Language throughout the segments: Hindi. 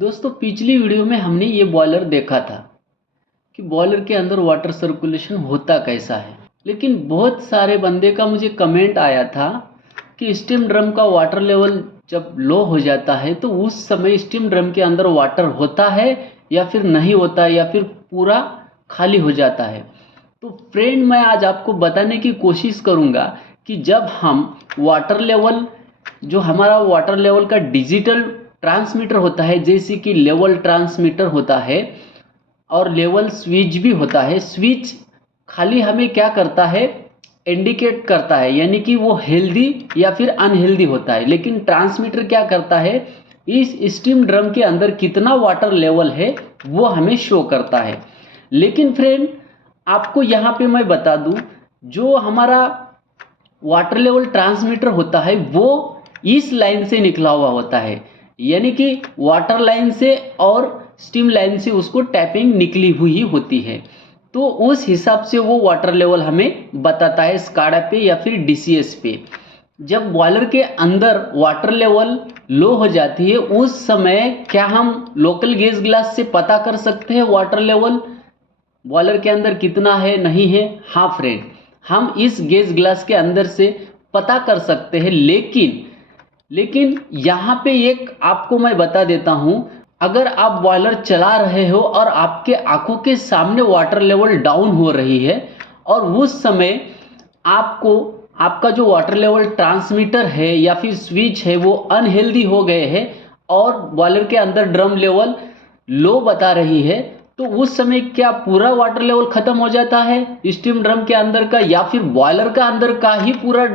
दोस्तों पिछली वीडियो में हमने ये बॉयलर देखा था कि बॉयलर के अंदर वाटर सर्कुलेशन होता कैसा है। लेकिन बहुत सारे बंदे का मुझे कमेंट आया था कि स्टीम ड्रम का वाटर लेवल जब लो हो जाता है तो उस समय स्टीम ड्रम के अंदर वाटर होता है या फिर नहीं होता है या फिर पूरा खाली हो जाता है। तो फ्रेंड मैं आज आपको बताने की कोशिश करूँगा कि जब हम वाटर लेवल जो हमारा वाटर लेवल का डिजिटल ट्रांसमीटर होता है, जैसे कि लेवल ट्रांसमीटर होता है और लेवल स्विच भी होता है। स्विच खाली हमें क्या करता है, इंडिकेट करता है, यानी कि वो हेल्दी या फिर अनहेल्दी होता है। लेकिन ट्रांसमीटर क्या करता है, इस स्टीम ड्रम के अंदर कितना वाटर लेवल है वो हमें शो करता है। लेकिन फ्रेंड आपको यहाँ पे मैं बता दूँ, जो हमारा वाटर लेवल ट्रांसमीटर होता है वो इस लाइन से निकला हुआ होता है, यानी कि वाटर लाइन से और स्टीम लाइन से उसको टैपिंग निकली हुई होती है। तो उस हिसाब से वो वाटर लेवल हमें बताता है स्काडा पे या फिर डीसीएस पे। जब बॉयलर के अंदर वाटर लेवल लो हो जाती है उस समय क्या हम लोकल गेज ग्लास से पता कर सकते हैं वाटर लेवल बॉयलर के अंदर कितना है नहीं है? हाँ फ्रेंड, हम इस गेज ग्लास के अंदर से पता कर सकते हैं। लेकिन यहाँ पे एक आपको मैं बता देता हूँ, अगर आप बॉयलर चला रहे हो और आपके आंखों के सामने वाटर लेवल डाउन हो रही है और उस समय आपको आपका जो वाटर लेवल ट्रांसमीटर है या फिर स्विच है वो अनहेल्दी हो गए हैं और बॉयलर के अंदर ड्रम लेवल लो बता रही है, तो उस समय क्या पूरा वाटर लेवल खत्म हो जाता है स्टीम ड्रम के अंदर का या फिर बॉयलर का अंदर का ही पूरा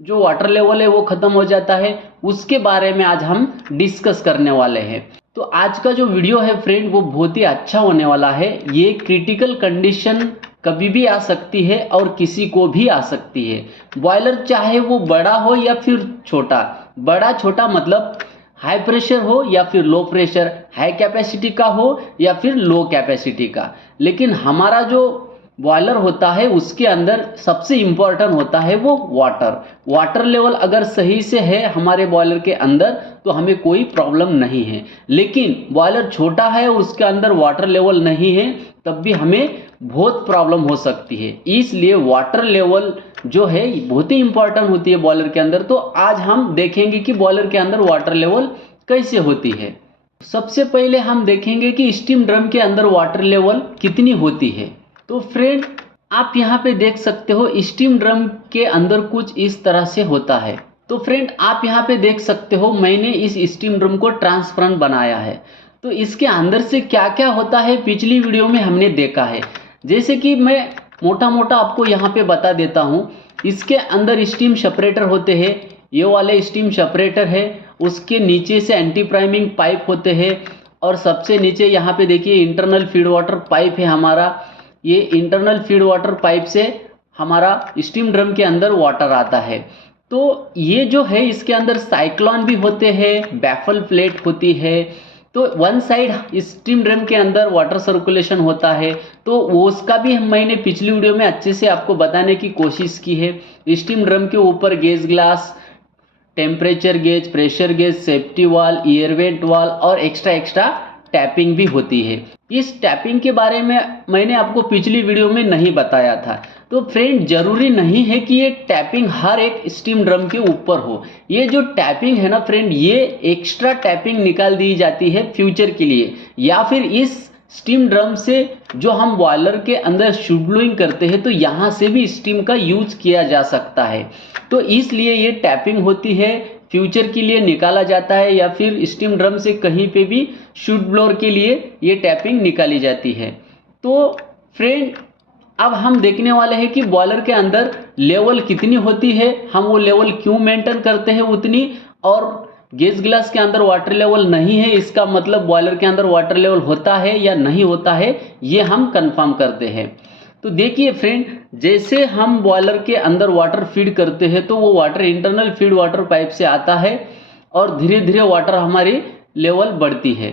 जो वाटर लेवल है वो खत्म हो जाता है? उसके बारे में आज हम डिस्कस करने वाले हैं। तो आज का जो वीडियो है फ्रेंड वो बहुत ही अच्छा होने वाला है। ये क्रिटिकल कंडीशन कभी भी आ सकती है और किसी को भी आ सकती है। बॉयलर चाहे वो बड़ा हो या फिर छोटा, बड़ा छोटा मतलब हाई प्रेशर हो या फिर लो प्रेशर, हाई कैपेसिटी का हो या फिर लो कैपेसिटी का। लेकिन हमारा जो बॉयलर होता है उसके अंदर सबसे इम्पोर्टेंट होता है वो वाटर लेवल अगर सही से है हमारे बॉयलर के अंदर तो हमें कोई प्रॉब्लम नहीं है। लेकिन बॉयलर छोटा है और उसके अंदर वाटर लेवल नहीं है तब भी हमें बहुत प्रॉब्लम हो सकती है। इसलिए वाटर लेवल जो है बहुत ही इंपॉर्टेंट होती है बॉयलर के अंदर। तो आज हम देखेंगे कि बॉयलर के अंदर वाटर लेवल कैसे होती है। सबसे पहले हम देखेंगे कि स्टीम ड्रम के अंदर वाटर लेवल कितनी होती है। तो फ्रेंड आप यहाँ पे देख सकते हो स्टीम ड्रम के अंदर कुछ इस तरह से होता है। तो फ्रेंड आप यहाँ पे देख सकते हो मैंने इस स्टीम ड्रम को ट्रांसपेरेंट बनाया है। तो इसके अंदर से क्या क्या होता है पिछली वीडियो में हमने देखा है। जैसे कि मैं मोटा मोटा आपको यहाँ पे बता देता हूँ। इसके अंदर स्टीम सेपरेटर होते हैं, ये वाले स्टीम सेपरेटर है, उसके नीचे से एंटी प्राइमिंग पाइप होते हैं और सबसे नीचे यहाँ पे देखिए इंटरनल फीड वाटर पाइप है हमारा। ये इंटरनल फीड वाटर पाइप से हमारा स्टीम ड्रम के अंदर वाटर आता है। तो ये जो है इसके अंदर साइक्लोन भी होते हैं, बैफल प्लेट होती है। तो वन साइड स्टीम ड्रम के अंदर वाटर सर्कुलेशन होता है, तो वो उसका भी मैंने पिछली वीडियो में अच्छे से आपको बताने की कोशिश की है। स्टीम ड्रम के ऊपर gauge glass, temperature gauge, pressure gauge, safety वाल, एयर वेंट वाल और एक्स्ट्रा टैपिंग भी होती है। इस टैपिंग के बारे में मैंने आपको पिछली वीडियो में नहीं बताया था। तो फ्रेंड जरूरी नहीं है कि ये टैपिंग हर एक स्टीम ड्रम के ऊपर हो। ये जो टैपिंग है ना फ्रेंड, ये एक्स्ट्रा टैपिंग निकाल दी जाती है फ्यूचर के लिए, या फिर इस स्टीम ड्रम से जो हम बॉयलर के अंदर शुड ब्लोइंग करते हैं तो यहाँ से भी स्टीम का यूज किया जा सकता है। तो इसलिए ये टैपिंग होती है, फ्यूचर के लिए निकाला जाता है, या फिर स्टीम ड्रम से कहीं पे भी शूट ब्लोअर के लिए ये टैपिंग निकाली जाती है। तो फ्रेंड अब हम देखने वाले हैं कि बॉयलर के अंदर लेवल कितनी होती है, हम वो लेवल क्यों मेंटेन करते हैं उतनी, और गेज ग्लास के अंदर वाटर लेवल नहीं है इसका मतलब बॉयलर के अंदर वाटर लेवल होता है या नहीं होता है, ये हम कंफर्म करते हैं। तो देखिए फ्रेंड, जैसे हम बॉयलर के अंदर वाटर फीड करते हैं तो वो water internal feed water pipe से आता है और धीरे धीरे वाटर हमारी लेवल बढ़ती है।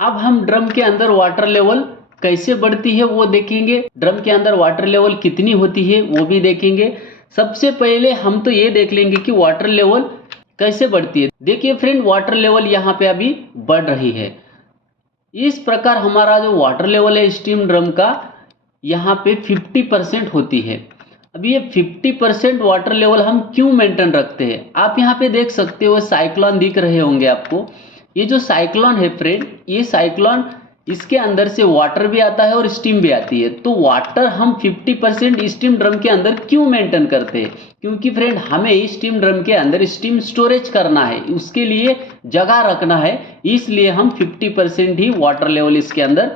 अब हम ड्रम के अंदर वाटर लेवल कैसे बढ़ती है वो देखेंगे, ड्रम के अंदर वाटर लेवल कितनी होती है वो भी देखेंगे। सबसे पहले हम तो ये देख लेंगे कि वाटर लेवल कैसे बढ़ती है। देखिए फ्रेंड, वाटर लेवल यहाँ पे अभी बढ़ रही है। इस प्रकार हमारा जो वाटर लेवल है स्टीम ड्रम का यहाँ पे 50% होती है। अभी ये 50% वाटर लेवल हम क्यों मेंटेन रखते हैं? आप यहाँ पे देख सकते हो साइक्लोन दिख रहे होंगे आपको। ये जो साइक्लोन है फ्रेंड, ये साइक्लोन इसके अंदर से वाटर भी आता है और स्टीम भी आती है। तो वाटर हम 50% स्टीम ड्रम के अंदर क्यों मेंटेन करते हैं? क्योंकि फ्रेंड हमें स्टीम ड्रम के अंदर स्टीम स्टोरेज करना है, उसके लिए जगह रखना है, इसलिए हम 50% ही वाटर लेवल इसके अंदर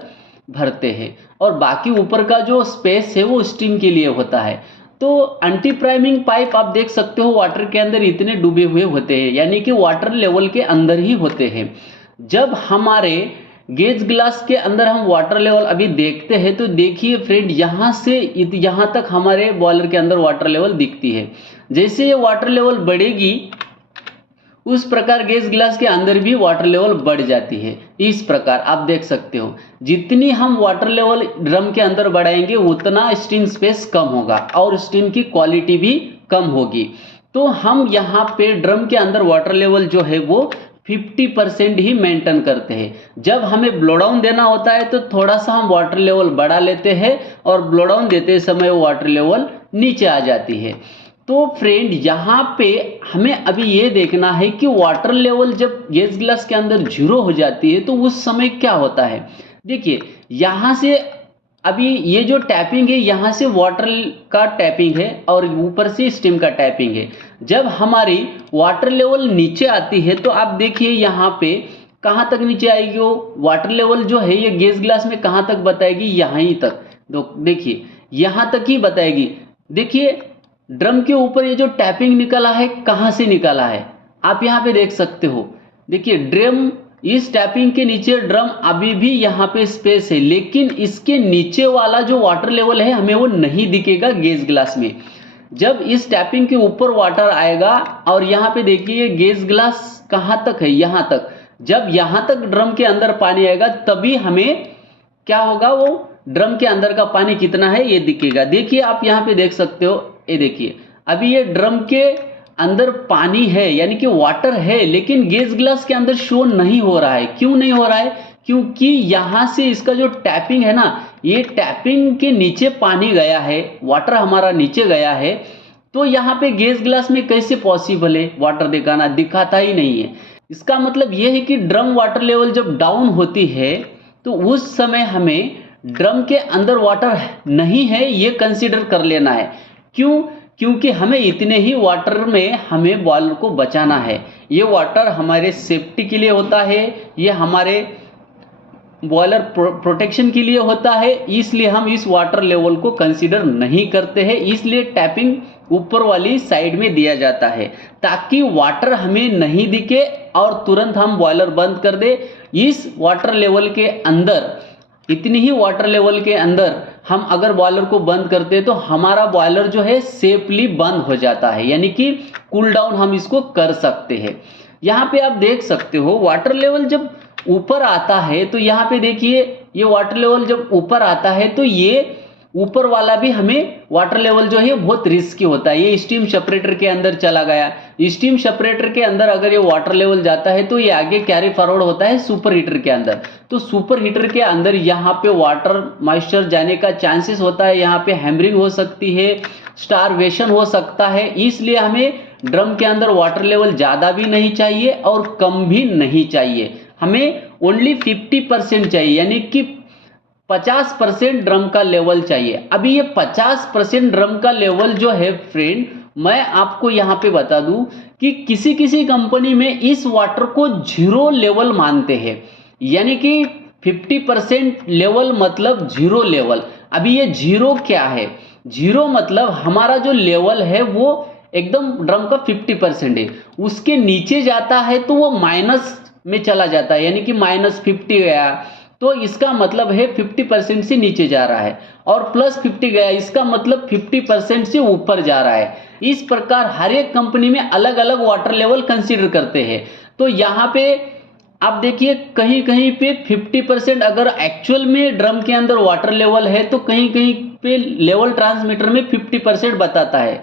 भरते हैं और बाकी ऊपर का जो स्पेस है वो स्टीम के लिए होता है। तो एंटी प्राइमिंग पाइप आप देख सकते हो वाटर के अंदर इतने डूबे हुए होते हैं, यानी कि वाटर लेवल के अंदर ही होते हैं। जब हमारे गेज ग्लास के अंदर हम वाटर लेवल अभी देखते हैं तो देखिए फ्रेंड, यहाँ से यहाँ तक हमारे बॉयलर के अंदर वाटर लेवल दिखती है। जैसे ये वाटर लेवल बढ़ेगी उस प्रकार गेज ग्लास के अंदर भी वाटर लेवल बढ़ जाती है। इस प्रकार आप देख सकते हो जितनी हम वाटर लेवल ड्रम के अंदर बढ़ाएंगे उतना स्टीम स्पेस कम होगा और स्टीम की क्वालिटी भी कम होगी। तो हम यहाँ पे ड्रम के अंदर वाटर लेवल जो है वो 50% ही मेंटेन करते हैं। जब हमें ब्लो डाउन देना होता है तो थोड़ा सा हम वाटर लेवल बढ़ा लेते हैं और ब्लो डाउन देते समय वाटर लेवल नीचे आ जाती है। तो फ्रेंड यहाँ पे हमें अभी ये देखना है कि वाटर लेवल जब गेज ग्लास के अंदर 0 हो जाती है तो उस समय क्या होता है। देखिए यहाँ से अभी ये जो टैपिंग है यहाँ से वाटर का टैपिंग है और ऊपर से स्टीम का टैपिंग है। जब हमारी वाटर लेवल नीचे आती है तो आप देखिए यहाँ पे कहाँ तक नीचे आएगी वो वाटर लेवल जो है ये गेज ग्लास में कहाँ तक बताएगी, यहीं तक। देखिए यहाँ तक ही बताएगी। देखिए ड्रम के ऊपर ये जो टैपिंग निकला है कहाँ से निकला है आप यहाँ पे देख सकते हो। देखिए ड्रम इस टैपिंग के नीचे ड्रम अभी भी यहाँ पे स्पेस है, लेकिन इसके नीचे वाला जो वाटर लेवल है हमें वो नहीं दिखेगा गेज ग्लास में। जब इस टैपिंग के ऊपर वाटर आएगा और यहाँ पे देखिए गेज ग्लास कहाँ तक है, यहाँ तक। जब यहाँ तक ड्रम के अंदर पानी आएगा तभी हमें क्या होगा, वो ड्रम के अंदर का पानी कितना है ये दिखेगा। देखिए आप यहाँ पे देख सकते हो, ये देखिए अभी ये ड्रम के अंदर पानी है यानी कि वाटर है, लेकिन गेज ग्लास के अंदर शो नहीं हो रहा है। क्यों नहीं हो रहा है? क्योंकि यहाँ से इसका जो टैपिंग है ना, ये टैपिंग के नीचे पानी गया है, वाटर हमारा नीचे गया है। तो यहाँ पे गेज ग्लास में कैसे पॉसिबल है वाटर दिखाना? दिखाता ही नहीं है। इसका मतलब ये है कि ड्रम वाटर लेवल जब डाउन होती है तो उस समय हमें ड्रम के अंदर वाटर नहीं है ये कंसीडर कर लेना है। क्यों? क्योंकि हमें इतने ही वाटर में हमें बॉयलर को बचाना है। ये वाटर हमारे सेफ्टी के लिए होता है, ये हमारे बॉयलर प्रोटेक्शन के लिए होता है, इसलिए हम इस वाटर लेवल को कंसीडर नहीं करते हैं। इसलिए टैपिंग ऊपर वाली साइड में दिया जाता है ताकि वाटर हमें नहीं दिखे और तुरंत हम बॉयलर बंद कर दे। इस वाटर लेवल के अंदर, इतनी ही वाटर लेवल के अंदर हम अगर बॉयलर को बंद करते हैं तो हमारा बॉयलर जो है सेफली बंद हो जाता है, यानी कि कूल डाउन हम इसको कर सकते हैं। यहाँ पे आप देख सकते हो वाटर लेवल जब ऊपर आता है तो यहाँ पे देखिए ये वाटर लेवल जब ऊपर आता है तो ये ऊपर वाला भी हमें वाटर लेवल जो है बहुत रिस्की होता है। ये स्टीम सेपरेटर के अंदर चला गया, स्टीम सेपरेटर के अंदर अगर ये वाटर लेवल जाता है तो ये आगे कैरी फॉरवर्ड होता है सुपर हीटर के अंदर। तो सुपर हीटर के अंदर यहाँ पे वाटर मॉइस्चर जाने का चांसेस होता है, यहाँ पे हैमरिंग हो सकती है, स्टारवेशन हो सकता है। इसलिए हमें ड्रम के अंदर वाटर लेवल ज़्यादा भी नहीं चाहिए और कम भी नहीं चाहिए, हमें ओनली 50% चाहिए, यानी कि 50% ड्रम का लेवल चाहिए। अभी ये 50% ड्रम का लेवल जो है फ्रेंड, मैं आपको यहाँ पे बता दूं कि किसी किसी कंपनी में इस वाटर को 0 लेवल मानते हैं, यानी कि 50% लेवल मतलब 0 लेवल। अभी ये 0 क्या है? 0 मतलब हमारा जो लेवल है वो एकदम ड्रम का 50% है, उसके नीचे जाता है तो वो माइनस में चला जाता है, यानी कि -50 गया तो इसका मतलब है 50% से नीचे जा रहा है, और +50 गया इसका मतलब 50% से ऊपर जा रहा है। इस प्रकार हर एक कंपनी में अलग अलग वाटर लेवल कंसीडर करते हैं। तो यहाँ पे आप देखिए कहीं कहीं पे 50% अगर एक्चुअल में ड्रम के अंदर वाटर लेवल है तो कहीं कहीं पे लेवल ट्रांसमीटर में 50% बताता है।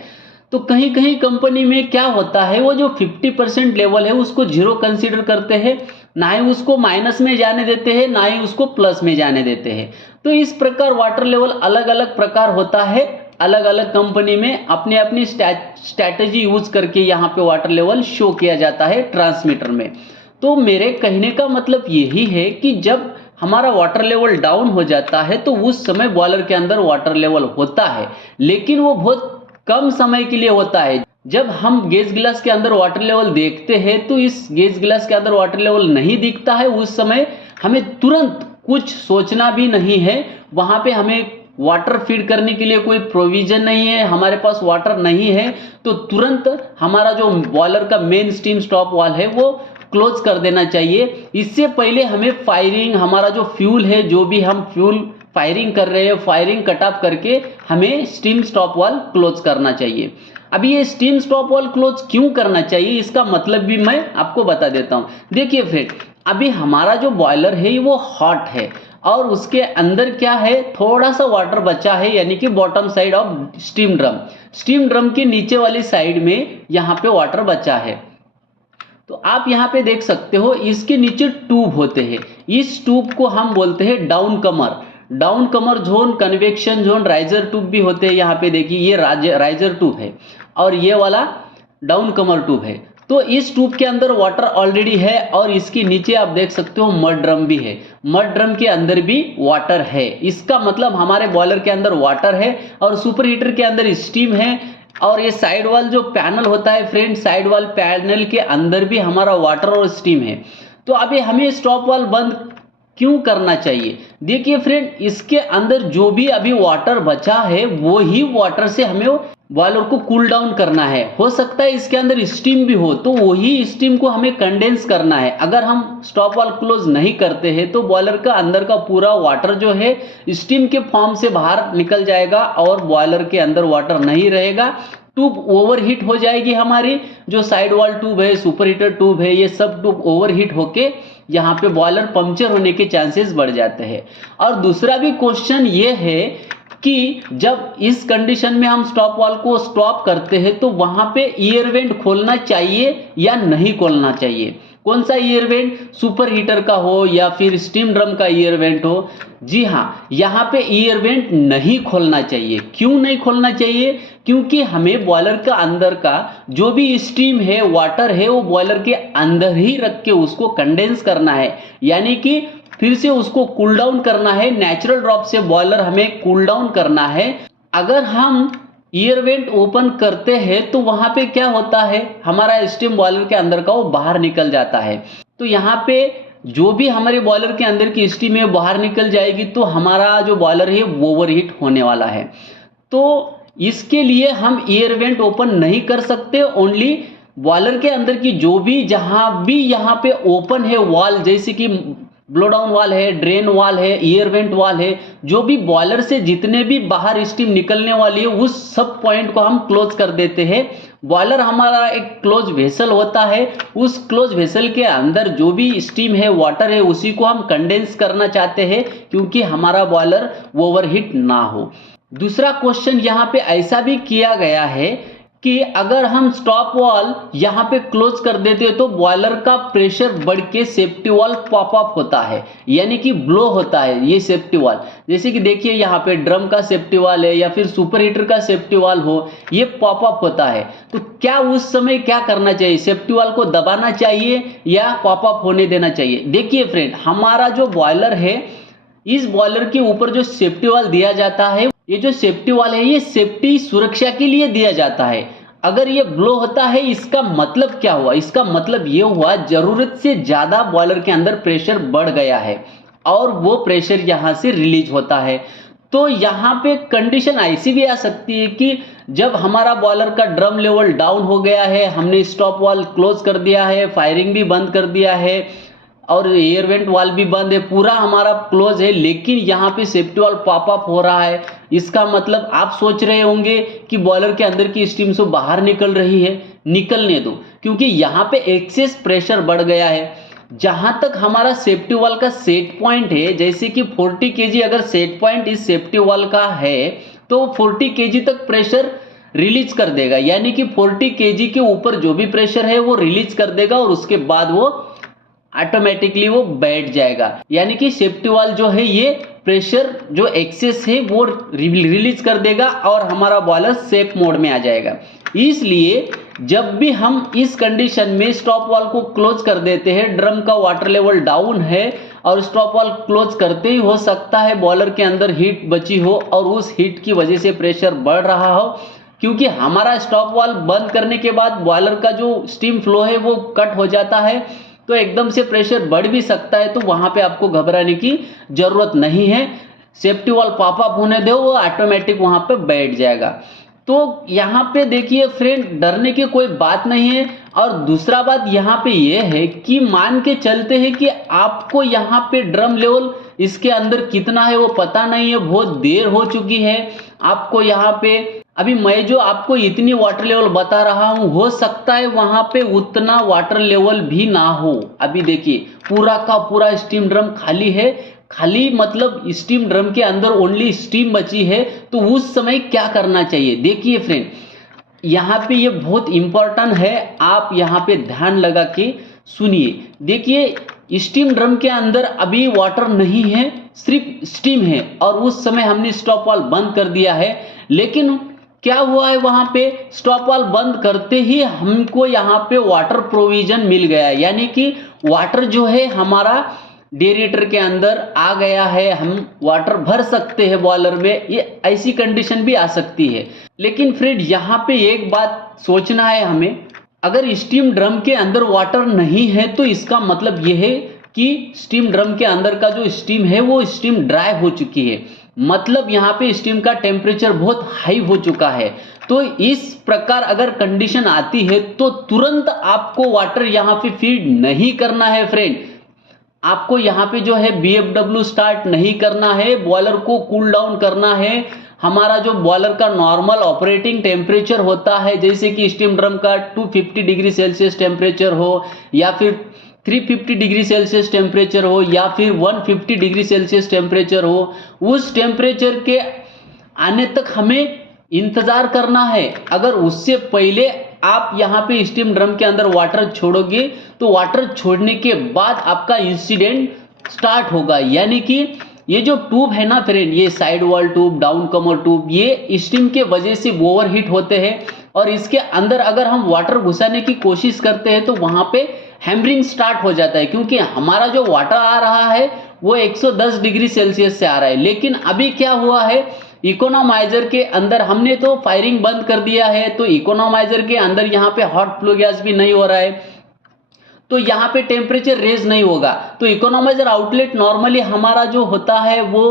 तो कहीं कहीं कंपनी में क्या होता है, वो जो 50% लेवल है उसको 0 कंसीडर करते हैं ना ही उसको माइनस में जाने देते हैं, ना ही उसको प्लस में जाने देते हैं। तो इस प्रकार वाटर लेवल अलग अलग प्रकार होता है, अलग अलग कंपनी में अपनी अपनी स्ट्रैटेजी यूज करके यहाँ पे वाटर लेवल शो किया जाता है ट्रांसमीटर में। तो मेरे कहने का मतलब यही है कि जब हमारा वाटर लेवल डाउन हो जाता है तो उस समय बॉयलर के अंदर वाटर लेवल होता है, लेकिन वो बहुत कम समय के लिए होता है। जब हम गेज गिलास के अंदर वाटर लेवल देखते हैं तो इस गेज गिलास के अंदर वाटर लेवल नहीं दिखता है, उस समय हमें तुरंत कुछ सोचना भी नहीं है। वहां पे हमें वाटर फीड करने के लिए कोई प्रोविजन नहीं है, हमारे पास वाटर नहीं है, तो तुरंत हमारा जो बॉयलर का मेन स्टीम स्टॉप वाल है वो क्लोज कर देना चाहिए। इससे पहले हमें फायरिंग, हमारा जो फ्यूल है, जो भी हम फ्यूल फायरिंग कर रहे हैं, फायरिंग कट ऑफ करके हमें स्टीम स्टॉप वाल क्लोज करना चाहिए। अभी ये स्टीम स्टॉप वाल क्लोज क्यों करना चाहिए, इसका मतलब भी मैं आपको बता देता हूं। देखिए फ्रेंड, अभी हमारा जो बॉयलर है वो हॉट है और उसके अंदर क्या है, थोड़ा सा वाटर बचा है, यानी कि bottom side of steam drum, steam drum के नीचे वाली साइड में यहाँ पे वाटर बचा है। तो आप यहाँ पे देख सकते हो इसके नीचे ट्यूब होते हैं, इस ट्यूब को हम बोलते हैं down comer. Down comer zone, convection zone, riser tube भी होते हैं। यहाँ पे देखिए ये राइजर ट्यूब है और ये वाला डाउन कमर ट्यूब है। तो इस ट्यूब के अंदर वाटर ऑलरेडी है और इसके नीचे आप देख सकते हो मड ड्रम भी है, मड ड्रम के अंदर भी वाटर है। इसका मतलब हमारे बॉयलर के अंदर वाटर है और सुपर हीटर के अंदर स्टीम है। और ये साइड वाल जो पैनल होता है फ्रेंड, साइड वाल पैनल के अंदर भी हमारा वाटर और स्टीम है। तो अभी हमें स्टॉप वाल बंद क्यों करना चाहिए? देखिए फ्रेंड, इसके अंदर जो भी अभी वाटर बचा है वो ही वाटर से हमें बॉयलर को कूल डाउन करना है। हो सकता है इसके अंदर स्टीम भी हो, तो वही स्टीम को हमें कंडेंस करना है। अगर हम स्टॉप वाल क्लोज नहीं करते हैं तो बॉयलर का अंदर का पूरा वाटर जो है स्टीम के फॉर्म से बाहर निकल जाएगा और बॉयलर के अंदर वाटर नहीं रहेगा। ट्यूब ओवरहीट हो जाएगी, हमारी जो साइड वाल ट्यूब है, सुपर हीटर ट्यूब है, ये सब ट्यूब ओवरहीट होके यहाँ पे बॉयलर पंक्चर होने के चांसेस बढ़ जाते हैं। और दूसरा भी क्वेश्चन ये है कि जब इस कंडीशन में हम स्टॉप वाल को स्टॉप करते हैं तो वहां पे ईयर वेंट खोलना चाहिए या नहीं खोलना चाहिए। कौन सा ईयर वेंट, सुपर हीटर का हो या फिर स्टीम ड्रम का ईयर वेंट हो? जी हाँ, यहाँ पे ईयर वेंट नहीं खोलना चाहिए। क्यों नहीं खोलना चाहिए? क्योंकि हमें बॉयलर का अंदर का जो भी स्टीम है, वाटर है, वो बॉयलर के अंदर ही रख के उसको कंडेंस करना है, यानी कि फिर से उसको कूल डाउन करना है। नेचुरल ड्रॉप से बॉयलर हमें कूल डाउन करना है। अगर हम ईयर वेंट ओपन करते हैं तो वहां पे क्या होता है, हमारा स्टीम बॉयलर के अंदर का वो बाहर निकल जाता है। तो यहाँ पे जो भी हमारे बॉयलर के अंदर की स्टीम है बाहर निकल जाएगी, तो हमारा जो बॉयलर है वो ओवरहीट होने वाला है। तो इसके लिए हम ईयर वेंट ओपन नहीं कर सकते। ओनली बॉयलर के अंदर की जो भी, जहां भी यहाँ पे ओपन है वाल, जैसे कि ब्लो डाउन वाल है, ड्रेन वाल है, ईयर वेंट वाल है, जो भी बॉयलर से जितने भी बाहर स्टीम निकलने वाली है उस सब पॉइंट को हम क्लोज कर देते हैं। बॉयलर हमारा एक क्लोज वेसल होता है, उस क्लोज वेसल के अंदर जो भी स्टीम है, वाटर है, उसी को हम कंडेंस करना चाहते हैं क्योंकि हमारा बॉयलर ओवरहीट ना हो। दूसरा क्वेश्चन यहाँ पे ऐसा भी किया गया है कि अगर हम स्टॉप वाल यहाँ पे क्लोज कर देते हैं तो बॉयलर का प्रेशर बढ़ के सेफ्टी वाल पॉप अप होता है, यानी कि ब्लो होता है ये सेफ्टी वाल। जैसे कि देखिए यहाँ पे ड्रम का सेफ्टी वाल है या फिर सुपर हीटर का सेफ्टी वाल हो, ये पॉप अप होता है। तो क्या उस समय क्या करना चाहिए? सेफ्टी वाल को दबाना चाहिए या पॉप अप होने देना चाहिए? देखिए फ्रेंड, हमारा जो बॉयलर है, इस बॉयलर के ऊपर जो सेफ्टी वाल दिया जाता है, ये जो सेफ्टी वाल है ये सेफ्टी सुरक्षा के लिए दिया जाता है। अगर ये ब्लो होता है इसका मतलब क्या हुआ? इसका मतलब ये हुआ जरूरत से ज्यादा बॉयलर के अंदर प्रेशर बढ़ गया है और वो प्रेशर यहां से रिलीज होता है। तो यहाँ पे कंडीशन ऐसी भी आ सकती है कि जब हमारा बॉयलर का ड्रम लेवल डाउन हो गया है, हमने स्टॉप वाल क्लोज कर दिया है, फायरिंग भी बंद कर दिया है और एयर वेंट वाल भी बंद है, पूरा हमारा क्लोज है, लेकिन यहाँ पे सेफ्टी वाल पॉप अप हो रहा है। इसका मतलब आप सोच रहे होंगे कि बॉयलर के अंदर की स्टीम से बाहर निकल रही है। निकलने दो, क्योंकि यहाँ पे एक्सेस प्रेशर बढ़ गया है। जहां तक हमारा सेफ्टी वाल का सेट पॉइंट है, जैसे कि 40 kg अगर सेट पॉइंट इस सेफ्टी वाल का है तो 40 kg तक प्रेशर रिलीज कर देगा, यानी कि 40 kg के ऊपर जो भी प्रेशर है वो रिलीज कर देगा और उसके बाद वो ऑटोमेटिकली वो बैठ जाएगा। यानी कि सेफ्टी वाल्व जो है ये प्रेशर जो एक्सेस है वो रिलीज कर देगा और हमारा बॉयलर सेफ मोड में आ जाएगा। इसलिए जब भी हम इस कंडीशन में स्टॉप वाल्व को क्लोज कर देते हैं, ड्रम का वाटर लेवल डाउन है और स्टॉप वाल्व क्लोज करते ही हो सकता है बॉयलर के अंदर हीट बची हो और उस हीट की वजह से प्रेशर बढ़ रहा हो, क्योंकि हमारा स्टॉप वाल्व बंद करने के बाद बॉयलर का जो स्टीम फ्लो है वो कट हो जाता है, तो एकदम से प्रेशर बढ़ भी सकता है। तो वहां पे आपको घबराने की जरूरत नहीं है, सेफ्टी वाल्व पॉप अप होने दो, वो ऑटोमेटिक वहां पे बैठ जाएगा। तो यहाँ पे देखिए फ्रेंड, डरने की कोई बात नहीं है। और दूसरा बात यहाँ पे ये है कि मान के चलते हैं कि आपको यहाँ पे ड्रम लेवल इसके अंदर कितना है वो पता नहीं है, बहुत देर हो चुकी है आपको यहाँ पे। अभी मैं जो आपको इतनी वाटर लेवल बता रहा हूँ, हो सकता है वहां पे उतना वाटर लेवल भी ना हो। अभी देखिए पूरा का पूरा स्टीम ड्रम खाली है, खाली मतलब स्टीम ड्रम के अंदर ओनली स्टीम बची है। तो उस समय क्या करना चाहिए, देखिए फ्रेंड, यहाँ पे ये बहुत इंपॉर्टेंट है, आप यहाँ पे ध्यान लगा के सुनिए। देखिए स्टीम ड्रम के अंदर अभी वाटर नहीं है, सिर्फ स्टीम है और उस समय हमने स्टॉप वाल्व बंद कर दिया है। लेकिन क्या हुआ है, वहां पे स्टॉप वाल्व बंद करते ही हमको यहाँ पे वाटर प्रोविजन मिल गया, यानी कि वाटर जो है हमारा डेरिएटर के अंदर आ गया है, हम वाटर भर सकते हैं बॉयलर में। ये ऐसी कंडीशन भी आ सकती है। लेकिन फ्रेंड यहाँ पे एक बात सोचना है हमें, अगर स्टीम ड्रम के अंदर वाटर नहीं है तो इसका मतलब यह है कि स्टीम ड्रम के अंदर का जो स्टीम है वो स्टीम ड्राई हो चुकी है, मतलब यहाँ पे स्टीम का टेम्परेचर बहुत हाई हो चुका है। तो इस प्रकार अगर कंडीशन आती है तो तुरंत आपको वाटर यहाँ पे फीड नहीं करना है फ्रेंड। आपको यहाँ पे जो है BFW स्टार्ट नहीं करना है, बॉयलर को कूल डाउन करना है। हमारा जो बॉयलर का नॉर्मल ऑपरेटिंग टेम्परेचर होता है, जैसे कि स्टीम ड्रम का 250 डिग्री सेल्सियस टेम्परेचर हो या फिर 350 डिग्री सेल्सियस टेम्परेचर हो या फिर 150 डिग्री सेल्सियस टेम्परेचर हो, उस टेम्परेचर के आने तक हमें इंतजार करना है। अगर उससे पहले आप यहाँ पे स्टीम ड्रम के अंदर वाटर छोड़ोगे तो वाटर छोड़ने के बाद आपका इंसिडेंट स्टार्ट होगा। यानी कि ये जो ट्यूब है ना फ्रेंड, ये साइड वॉल ट्यूब, डाउन कमर ट्यूब, ये स्टीम के वजह से ओवरहीट होते हैं और इसके अंदर अगर हम वाटर घुसाने की कोशिश करते हैं तो वहां पे हैमरिंग स्टार्ट हो जाता है, क्योंकि हमारा जो वाटर आ रहा है वो 110 डिग्री सेल्सियस से आ रहा है। लेकिन अभी क्या हुआ है, इकोनोमाइजर के अंदर हमने तो फायरिंग बंद कर दिया है, तो इकोनोमाइजर के अंदर यहाँ पे हॉट फ्लो गैस भी नहीं हो रहा है, तो यहाँ पे टेम्परेचर रेज नहीं होगा। तो इकोनोमाइजर आउटलेट नॉर्मली हमारा जो होता है वो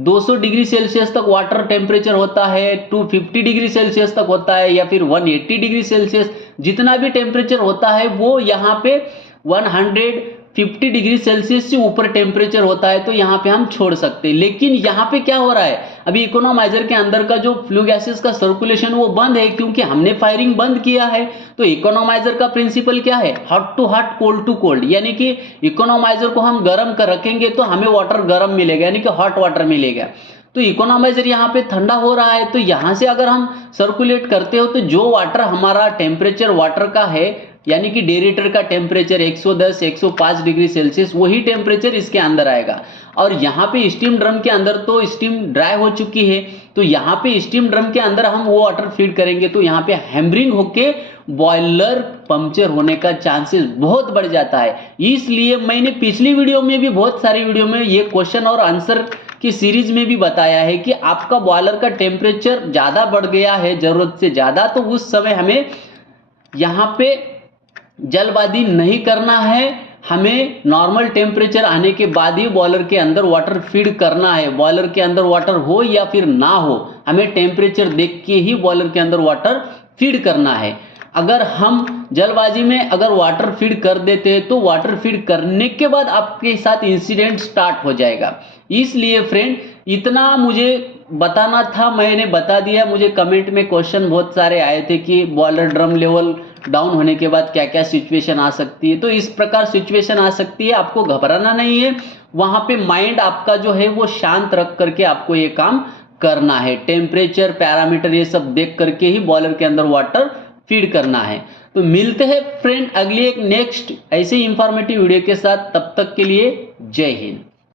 200 डिग्री सेल्सियस तक वाटर टेम्परेचर होता है, 250 डिग्री सेल्सियस तक होता है या फिर 180 डिग्री सेल्सियस, जितना भी टेम्परेचर होता है वो यहाँ पे 150 डिग्री सेल्सियस से ऊपर टेम्परेचर होता है, तो यहाँ पे हम छोड़ सकते हैं। लेकिन यहाँ पे क्या हो रहा है, अभी इकोनोमाइजर के अंदर का जो फ्लू गैसेस का सर्कुलेशन वो बंद है, क्योंकि हमने फायरिंग बंद किया है। तो इकोनोमाइजर का प्रिंसिपल क्या है, hot to hot, cold to cold, यानी कि इकोनोमाइजर को हम गर्म कर रखेंगे तो हमें वाटर गर्म मिलेगा, यानी कि हॉट वाटर मिलेगा। तो इकोनोमाइजर यहाँ पे ठंडा हो रहा है, तो यहाँ से अगर हम सर्कुलेट करते हो तो जो वाटर हमारा टेम्परेचर वाटर का है, यानी कि डेरिएटर का टेम्परेचर 110 105 डिग्री सेल्सियस, वही टेम्परेचर इसके अंदर आएगा। और यहाँ पे स्टीम ड्रम के अंदर तो स्टीम ड्राई हो चुकी है, तो यहाँ पे स्टीम ड्रम के अंदर हम वो वाटर फीड करेंगे तो यहाँ पे हैमरिंग होके बॉयलर पंक्चर होने का चांसेस बहुत बढ़ जाता है। इसलिए मैंने पिछली वीडियो में भी, बहुत सारी वीडियो में ये क्वेश्चन और आंसर की सीरीज में भी बताया है कि आपका बॉयलर का टेम्परेचर ज़्यादा बढ़ गया है ज़रूरत से ज़्यादा, तो उस समय हमें यहाँ पे जल्दबाजी नहीं करना है, हमें नॉर्मल टेम्परेचर आने के बाद ही बॉयलर के अंदर वाटर फीड करना है। बॉयलर के अंदर वाटर हो या फिर ना हो, हमें टेम्परेचर देख के ही बॉयलर के अंदर वाटर फीड करना है। अगर हम जल्दबाजी में अगर वाटर फीड कर देते हैं तो वाटर फीड करने के बाद आपके साथ इंसिडेंट स्टार्ट हो जाएगा। इसलिए फ्रेंड इतना मुझे बताना था, मैंने बता दिया। मुझे कमेंट में क्वेश्चन बहुत सारे आए थे कि बॉयलर ड्रम लेवल डाउन होने के बाद क्या क्या सिचुएशन आ सकती है। तो इस प्रकार सिचुएशन आ सकती है, आपको घबराना नहीं है। वहां पे माइंड आपका जो है वो शांत रख करके आपको ये काम करना है। टेम्परेचर पैरामीटर ये सब देख करके ही बॉयलर के अंदर वाटर फीड करना है। तो मिलते हैं फ्रेंड अगली एक नेक्स्ट ऐसे इंफॉर्मेटिव वीडियो के साथ, तब तक के लिए जय हिंद।